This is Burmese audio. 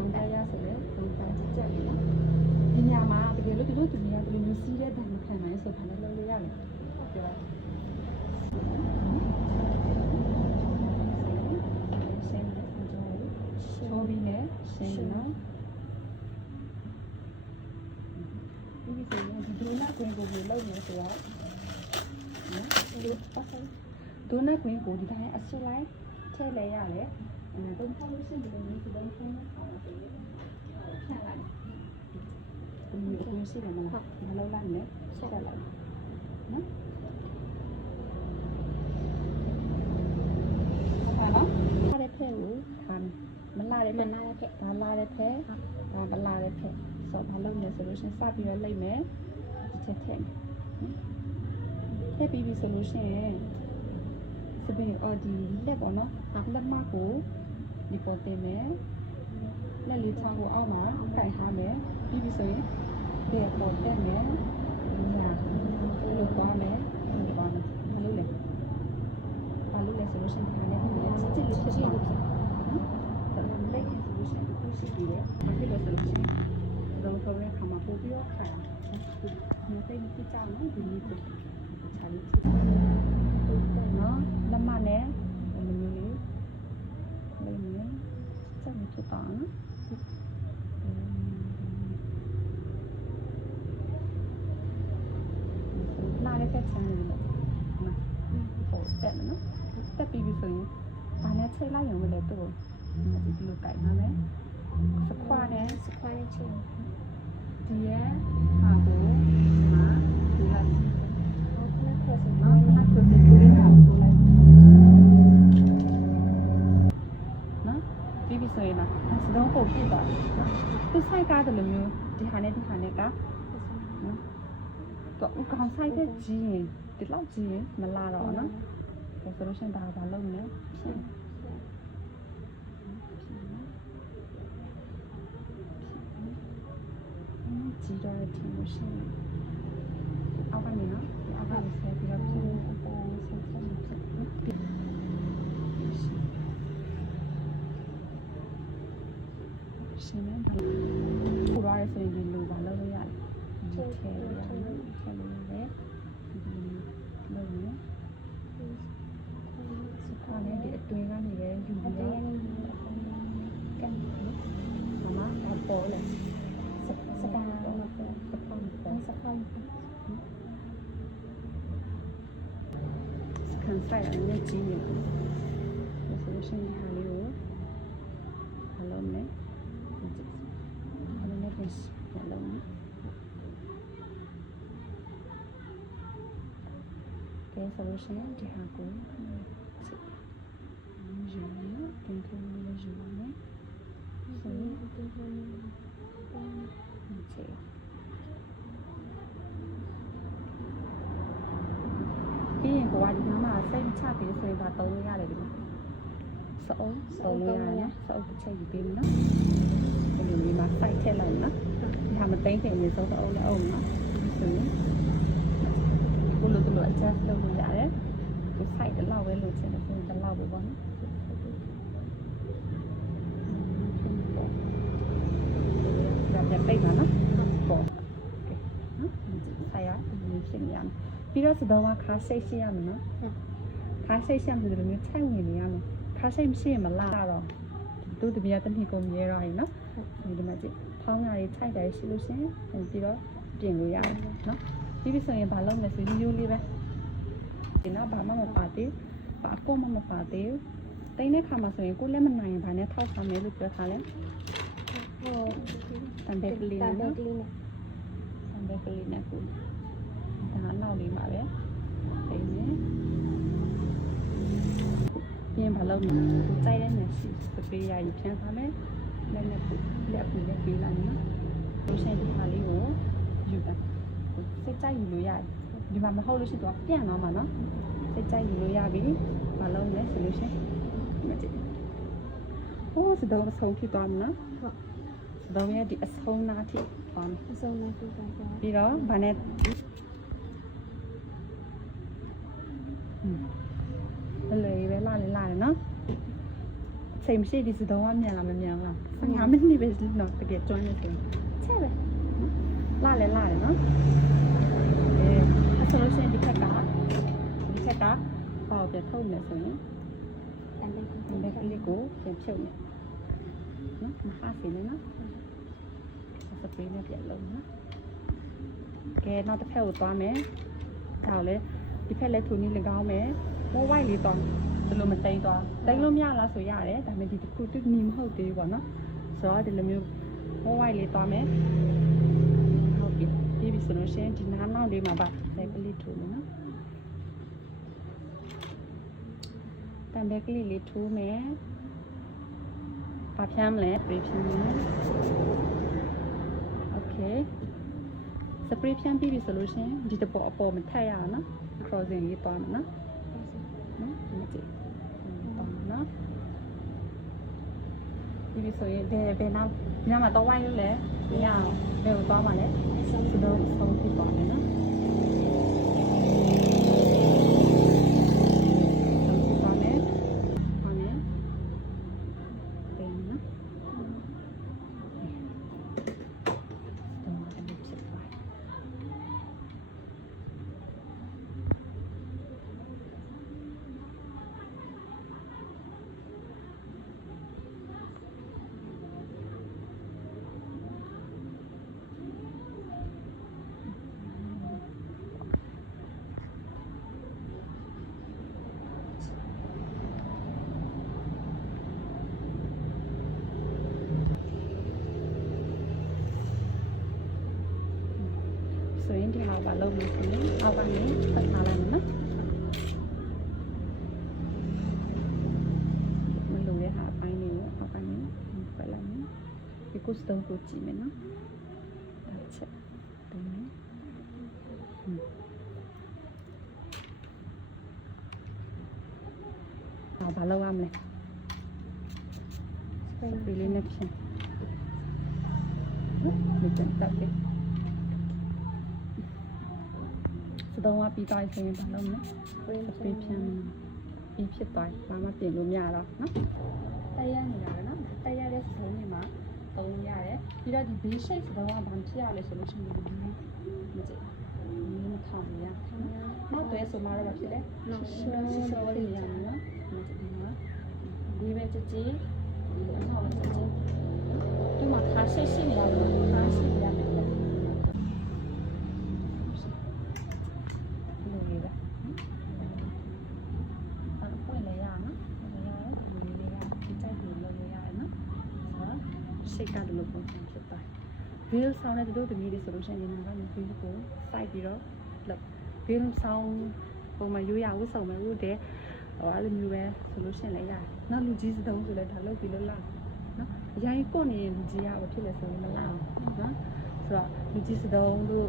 3တိုက်ရဆိုလဲ3တိုက်ကြက်တယ်နော်ဒီညမှာတကယ်လို့ဒီလိုသူများဒီလိုမျိုးစီးတဲ့တန်မခံနိုင်ဆိုဘာလဲလုပ်လို့ရလဲပြောပါရှင်းတယ်ချိုးပြီးနဲ့ရှင်းနော်ဒီဆိုရင်ဒီဒိုနတ်ကွင်းကိုလုပ်နေဆိုတော့နော်ဒီပတ်စံဒိုနတ်ကွင်းကိုဒီတိုင်းအစစ်လိုက်ထည့်လဲရတယ်တုံးဖောက်လို့ရှိရင်ဒီလိုမျိုးဒီတိုင်းဖုန်းနဲ့ခေါ်လို့ဖြန့်လိုက်ဒီမျိုးကိုရှိတယ်မလားမလုပ်လိုက်နဲ့ဆက်လိုက်နော်ဟုတ်ပါနော်လာတဲ့ဖက်ကိုခံမလာတဲ့ဖက်ဒါလာတဲ့ဖက်ဒါမလာတဲ့ဖက်ဆိုဘာလုပ်လဲဆိုလို့ရှိရင်စပြီးတော့လိုက်မယ်ဒီချက်ထည့်ထည့်ပြီးပြီဆိုလို့ရှိရင်စပင်းအော်ဒီလက်ပေါ့နော်လက်မကိုဒီပေါ်တင်မယ်လက်လေးချောင်းကိုအောက်မှာကိုင်ထားမယ်ပြီးပြီဆိုရင်ဒီပေါ်တက်မယ်ညာလို့သွားမယ်လို့သွားမယ်မလုပ်လဲဆိုလို့ရှိရင်ဒါနဲ့စစ်စစ်ဖြစ်ဖြစ်နော်ဒါလည်းလက်ရဆိုလို့ရှိရင်ဒီလိုရှိပြီးတယ်ဘာဖြစ်လို့ဆိုလို့ရှိရင်တော့ဆိုရဲခါမှာပို့ပြီးတော့ခိုင်ဒီစိတ်ဖြစ်ကြနော်ဒီလိုဖြစ်ချာလေးနော်လက်မနဲ့ဒီလိုမျိုးလေးလေးနဲ့စက်ဖြစ်တာနော်လာတဲ့ချက်ချမ်းလေးနော်ဟုတ်တယ်နော်တက်ပြီးပြီဆိုရင်ဘာနဲ့ချိန်လိုက်ရုံပဲလေတို့ဒီလိုကြိုက်မှာမယ်စခွာနဲ့ချိန်ဒီရဲ့ဟာကိုမှာဒီလိုက်ဟုတ်ကဲ့ဆက်စနော်နောက်ကိုဒီလိုဟာကိုလိုက်နော်ပြီးပြီဆိုရင်တော့စတော့ပုံပြသွားတယ်နော်သူဆိုင်ကားတယ်လို့မျိုးဒီဟာနဲ့ကနော်တော့ခေါင်းဆိုင်တဲ့ကြီးရင်ဒီလောက်ကြီးရင်မလာတော့နော်ဒါဆိုလို့ရှိရင်ဒါဘာလုပ်မလဲဖြစ်ကြီးတော့ထင်လို့ရှိရင်အောက်ကနေနော်အောက်ကနေဆက်ပြီးတော့ဖြစ်အပေါ်ဆက်ဖြစ်ရှင်းနေတယ်ပူရဆိုရင်ဒီလိုပါလုပ်လို့ရတယ်ဒီထဲရအောင်ဆက်လို့ရတယ်လုပ်နေစကားနဲ့ဒီအတွင်းကနေပဲယူပြီးတော့ကဲမမအပေါ်လေစကားတော့စကားဆိုင်ရနေကြည့်နေတယ်ဆိုလို့ရှိရင်ဒီဟာလေးကိုအလုံးနဲ့အလုံးနဲ့ပြင်အလုံးနဲ့ကဲဆိုလို့ရှိရင်ဒီဟာကိုယူမယ်တင်သွင်းလို့ယူမယ်ဆိုရင်တင်သွင်းချေပြီးရင်ကိုကဒီမှာစိတ်ချပြီးဆိုရင်ဒါသုံးလို့ရတယ်ဒီမှာစောသုံးလို့ရတယ်စောတစ်ချက်ယူပေးမယ်နော်ဒီလိုမျိုးမှာစိုက်ထည့်လိုက်နော်ဒီဟာမသိခင်ရေစောတော့လည်းအောင်နော်ဆိုရင်ကိုလိုလို adjust လုပ်လို့ရတယ်ဒီ site တလောက်ပဲလိုချင်တယ်ဆိုရင်တလောက်ပဲပေါ့နော်ဒါပြပိတ်မှာနော်ပေါ့နော်ဆိုင်ရဒီဖြစ်နေရမယ်ပြီးတော့စတော့ခါစိတ်ရှိရမယ်နော်ခါစိတ်ရှိမှဒီလိုမျိုးခြိုက်ဝင်နေရမယ်ခါစိတ်မရှိရင်မလာတော့သူတပြားတနည်းကိုမြဲတော့ရင်နော်ဒီမှာကြည့်ဖောင်းရည်ခြိုက်တယ်ရှိလို့ရှင်ပြီးတော့ပြင်လို့ရတယ်နော်ပြီးပြီဆိုရင်ဘာလုပ်မလဲဆိုရိုးလေးပဲဒီတော့ဘာမှမပါသေးဘာအကောမှမပါသေးတိုင်းတဲ့ခါမှာဆိုရင်ကိုလည်းမနိုင်ရင်ဘာနဲ့ထောက်ဆောင်မယ်လို့ပြောထားလဲဟုတ်တန်တဲ့ကလေးနော်တန်တဲ့ကလေးနဲ့ကိုဒါနောက်လေးပါပဲဒီနေ့ပြင်ဘာလုပ်မလဲကြိုက်တဲ့နဲ့ရှိစပေးရရင်ဖြန်းထားမယ်လက်နဲ့လက်ပေးလိုက်နော်လို့ရှိရင်ဒီဟာလေးကိုယူတာစိတ်ကြိုက်ယူလို့ရတယ်ဒီမှာမဟုတ်လို့ရှိတော့ပြန့်သွားမှာနော်စိတ်ကြိုက်ယူလို့ရပြီဘာလုပ်လဲဆိုလို့ရှိရင်မကြည့်ဟိုးစတော့ဆုံးဖြစ်သွားမှာနော်ဟုတ်စတော့ရဲ့ဒီအဆုံးနာထိသွားမယ်အဆုံးနာထိသွားပြီးတော့ဗာနဲ့အလေပဲလာလေနော်အချ စိတ်မရှိဒီစတော့မြန်လားမမြန်လား15မိနစ်ပဲနော်တကယ်ကျွမ်းနေတယ်ချက်ပဲလာလေနော်အဆိုလို့ရှိရင်ဒီခက်ကပေါ့ပြထုတ်နေဆိုရင်တန်တဲ့ကလေးကိုပြန်ဖြုတ်နေနော်မဟာစီနေနော်စပင်းနဲ့ပြန်လုံးနော်ကဲနောက်တစ်ဖက်ကိုသွားမယ်ဒါလေဒီဖက်လည်းထူနေလည်းကောင်းမယ်မိုးဝိုက်လေးတော့ဒီလိုမတိန်သွားတိန်လို့မရလားဆိုရတယ်ဒါပေမဲ့ဒီတစ်ခုတူနီမဟုတ်သေးဘူးပေါ့နော်ဆိုတော့ဒီလိုမျိုးမိုးဝိုက်လေးသွားမယ်ဟုတ်ပြီပြီးပြီဆိုလို့ရှိရင်ဒီနားနောက်လေးမှာပါတိုင်ပလီထူမယ်နော်တံဘက်ကလေးထိုးမယ်ဘာဖြမ်းမလဲပြေးဖြမ်းမယ်โอเคစပရေးဖြမ်းပြီးပြီဆိုလို့ရှိရင်ဒီတပေါ်အပေါ်မထက်ရအောင်နော် crossing လေးသွားမယ်နော်ဒီမှာကြည့်သွားမယ်နော်ပြီးပြီဆိုရင်ဘယ်နောက်ညမှာတော့ဝိုင်းလို့လဲမရအောင်ဘယ်ကိုသွားမှာလဲစတော့ဆုံးပြီးသွားမယ်နော်ဆိုရင်ဒီဟာပါလုံးလို့ဆိုရင်အောက်ကနေပတ်ထားလိုက်မယ်နော်မလိုတဲ့ဟာပိုင်းလေးကိုအောက်ကနေပတ်လိုက်မယ်ဒီကုစတုံးကိုကြည့်မယ်နော်ဒါချက်တင်မယ်ဘာလုပ်ရမလဲစပယ်လေးနဲ့ဖြင်းဒီကျန်တပ်လေးတော့ပြီးသွားရင်ဘာလုပ်မလဲပြေးဖြန်းပြီးဖြစ်သွားဘာမှပြင်လို့မရတော့နော်တိုက်ရနေတာပဲနော်တိုက်ရတဲ့စုံတွေမှာသုံးရတယ်ပြီးတော့ဒီ B shape တော့ဘာဖြစ်ရလဲဆိုလို့ရှိရင်ဒီမကြည့်မထောင်ရနောက်တော့ဆိုမှတော့ဖြစ်တယ်ရှောလေးရမယ်နော်ဒီပဲကြည့်ဒီလိုအောင်ကြည့်ဒီမှာခါရှိရှိနေတော့ခါရှိရမယ်စိတ်ကလည်းပုံစံဖြစ်သွားဘီလ်ဆောင်းတဲ့တို့တမီးလေးဆိုလို့ရှိရင်ဒီနာကနေဘီလ်ကိုစိုက်ပြီးတော့လောက်ဘီလ်ဆောင်းပုံမှန်ရိုးရဝတ်ဆောင်မယ်ဟုတ်တယ်ဟိုအဲ့လိုမျိုးပဲဆိုလို့ရှိရင်လည်းရတယ်နောက်လူကြီးစတုံးဆိုလည်းဒါလုပ်ပြီးလို့လာနော်အရင်ကိုနေလူကြီးရဘာဖြစ်လဲဆိုရင်မလာအောင်နော်ဆိုတော့လူကြီးစတုံးတို့